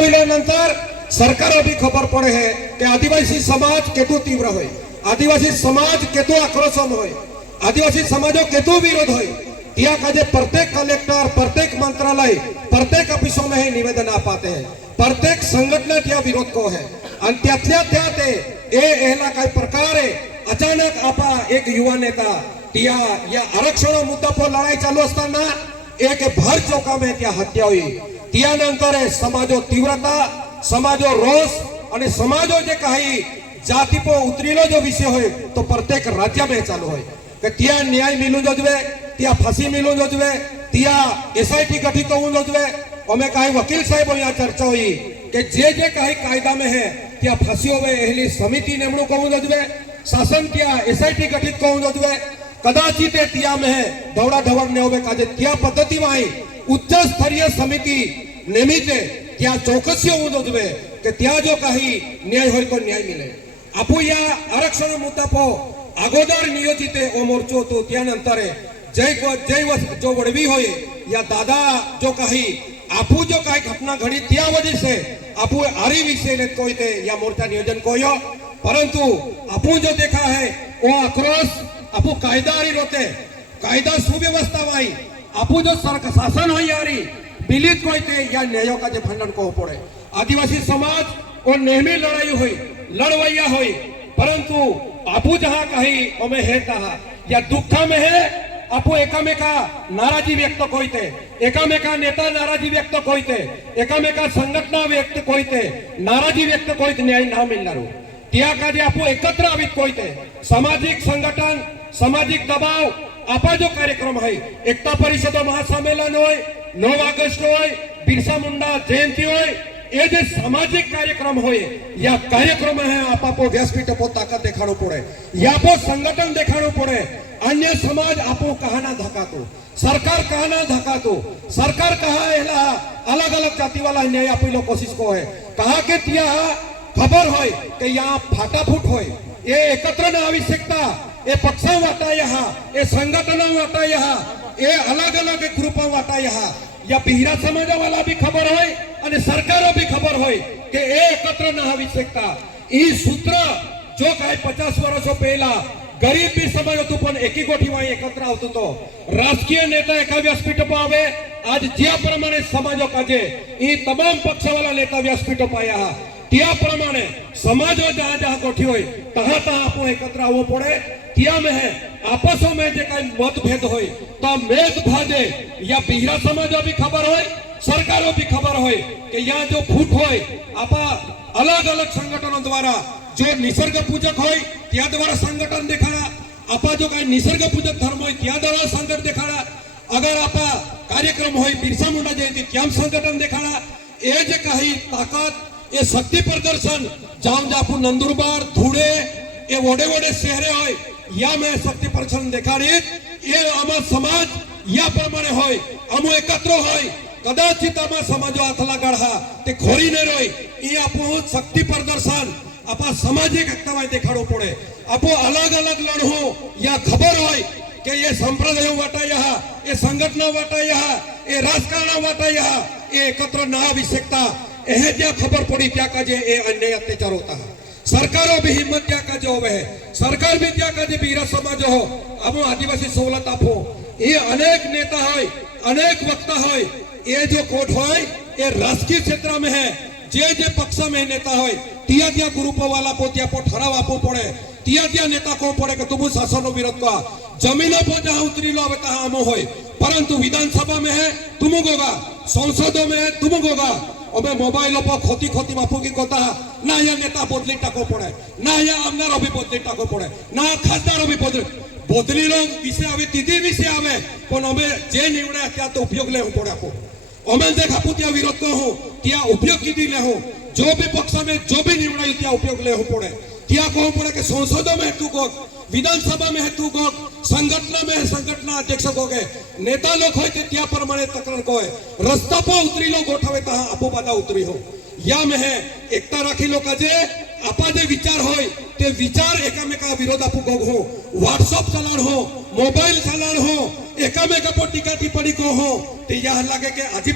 आविल्यानंतर सरकार भी खबर पड़े है कि आदिवासी समाज केटू तीव्र होय, आदिवासी समाज केटू आक्रोशम होय, आदिवासी समाजो केटू विरोध होय। त्या काजे प्रत्येक कलेक्टर, प्रत्येक मंत्रालय, प्रत्येक ऑफिसों में ही निवेदन आपाते हैं, प्रत्येक संगठन त्या विरोध को है। आणि त्यातल्या त्यात एला काही प्रकारे अचानक आपा एक युवा नेता त्या या आरक्षण मुद्दा पर लड़ाई चालू असताना एक भर चौका में त्या हत्या हुई। त्यानंतर समाजो तीव्रता, समाजो रोष आणि समाजो जे काही जाती पो उतरीलो जो विषय होय तो प्रत्येक राज्य में चालू होय कि त्या न्याय मिलू जोजवे, त्या फांसी मिलू जोजवे, त्या एसआईटी गठित होऊन जोजवे। अमे काही वकील साहेब यहाँ चर्चा हुई कि जे काही कायदा में है त्या फांसी होवे एहली समिति नेमणूक होऊन जोजवे, शासन त्या एसआईटी गठित होऊन जोजवे। कदाचित त्या में है दौड़ा धवड़ ने होवे काजे त्या पद्धति में उच्च स्तरीय समिति नेमिते त्या चौकसी होऊन जोजवे कि त्या जो काही न्याय होय तो न्याय मिले। आपू या आरक्षण मुद्दा पो अगोदर नियोजित ओ मोर्चो तो त्यानंतर जय जो वडवी होय या दादा जो काही आपू जो काही घटना घड़ी त्या वजह से आपू आरी विषय ले कोई ते या मोर्चा नियोजन कोयो, परंतु आपू जो देखा है वो आक्रोश आपू कायदारी रोते, कायदा सुव्यवस्था वाई आपू जो सरकार शासन हो यारी बिलित कोई ते या न्यायों का जो खंडन को पड़े। आदिवासी समाज वो नेहमी लड़ाई हुई, लड़वैया हुई, परंतु आपू जहाँ कहीं ओमे है कहा या दुखा में है आपू एकामेका नाराजी व्यक्त कोईते, एकामेका नेता नाराजी व्यक्त कोईते, एकामेका संघटना व्यक्त कोईते, नाराजी व्यक्त कोईते न्याय ना मिलनारो त्या काजे आपू एकत्र आवित कोईते। सामाजिक संगठन, सामाजिक दबाव आपा जो कार्यक्रम है एकता परिषद महासम्मेलन होय, 9 ऑगस्ट होय, बिरसा मुंडा जयंती होय, ये जो सामाजिक कार्यक्रम होय या कार्यक्रम है आपो व्यासपीठ पो ताकत देखाड़ो पड़े, या पो संगठन देखाड़ो पड़े। अन्य समाज आपो कहाना धकातो, सरकार कहाना धकातो, सरकार कहा एला अलग अलग जाति वाला न्याय आपीलो कोशिश को है, कहा के तिया खबर होय कि यहाँ फाटाफूट होय, ये एकत्र न आवश्यकता, ये पक्ष वाटा यहाँ, ये संगठन वाटा यहाँ, ये अलग अलग ग्रुप वाटा यहाँ, या बिहरा समाज वाला भी खबर होय અને સરકારો भी खबर होय कि एकत्र न आवश्यकता। ई सूत्र जो काय 50 वर्षो पहला गरीब भी समज होतो पण एकी गोठीમાં एकत्र આવતો તો राजकीय नेता एका व्यासपीठ पर आवे, आज ज्या प्रमाणे समाजो काजे ई तमाम पक्षवाला नेता व्यासपीठ पर आया त्या प्रमाणे समाजो जहाँ जहाँ गोठी होय तहाँ तहाँ आपो एकत्र आवो पड़े। त्या में है आपसों में जे काही मतभेद होय तो मेद भादे या बिहरा समाजो भी खबर होय, सरकारों भी खबर होय कि यहाँ जो फूट होय आपा अलग अलग संगठनों द्वारा जो निसर्ग पूजक होय त्या द्वारा संगठन देखाड़ा, आपा जो काही निसर्ग पूजक धर्म होय त्या द्वारा संगठन देखाड़ा, अगर आपा कार्यक्रम होय बिरसा मुंडा जयंती त्या संगठन देखाड़ा। ये जे काही ताकत ये शक्ति प्रदर्शन जाम जापू नंदुरबार धुळे ये वोडे वोडे शहरे होय या में शक्ति प्रदर्शन देखाड़ित ये आमा समाज या प्रमाणे होय अमो एकत्र होय। कदाचित आमा समाजो आथला गढ़ा ते खोरी ने रोय ये आपो शक्ति प्रदर्शन आपा सामाजिक एकता देखाड़ो पड़े। आपो अलग अलग लड़हो या खबर होय कि ये संप्रदाय वाटा यहाँ, ये संगठन वाटा यहाँ, ये राजकारण वाटा यहाँ, ये एकत्र न आवश्यकता एह ज्या खबर पड़ी त्या काजे ए अन्याय अत्याचार होता है। सरकारों भी हिम्मत त्या काजे होवे है, सरकार भी त्या काजे बीरा समाज हो अमो आदिवासी सवलत आपो। ये अनेक नेता होय, अनेक वक्ता होय, ये जो कोट होय ये राजकीय क्षेत्र में है, जे पक्ष में नेता होय तिया त्या ग्रुप वाला पो त्या पो ठराव आपो पड़े, तिया त्या नेता को पड़े कि तुम शासन विरोध का जमीनों पर जहाँ उतरी लो तहाँ अमो होय, परंतु विधानसभा में है तुम गोगा, संसदों में है तुम गोगा। अबे मोबाइल पर खोती खोती बापू की कोता ना या नेता बदली टाको पड़े, ना या आमदार भी बदली टाको पड़े, ना खासदार भी बदली लो विषय आवे तीधी विषय आवे पण अमे जे निवडे त्या तो उपयोग ले पड़े आपो। अमे देखा पुतिया विरोध को हो त्या उपयोग कीधी ले हो, जो भी पक्ष में जो भी निवडाय त्या उपयोग ले हो पड़े। त्या को पड़े कि संसदों में तू को, विधानसभा में है तू को, संगठन में है संगठन अध्यक्ष को के नेता लोग होय ते त्या प्रमाणे तक्रार को है, रस्ता पर उतरी लो गोठावे तहाँ आपो बाधा उतरी हो। या में है एकता राखी लो का जे आपा जे विचार होय ते विचार एकामेका विरोध आपू गोग हो, व्हाट्सएप चलाण हो, मोबाइल चलाण हो, एकामेका पर टीका टिप्पणी को हो ते यह लगे के आज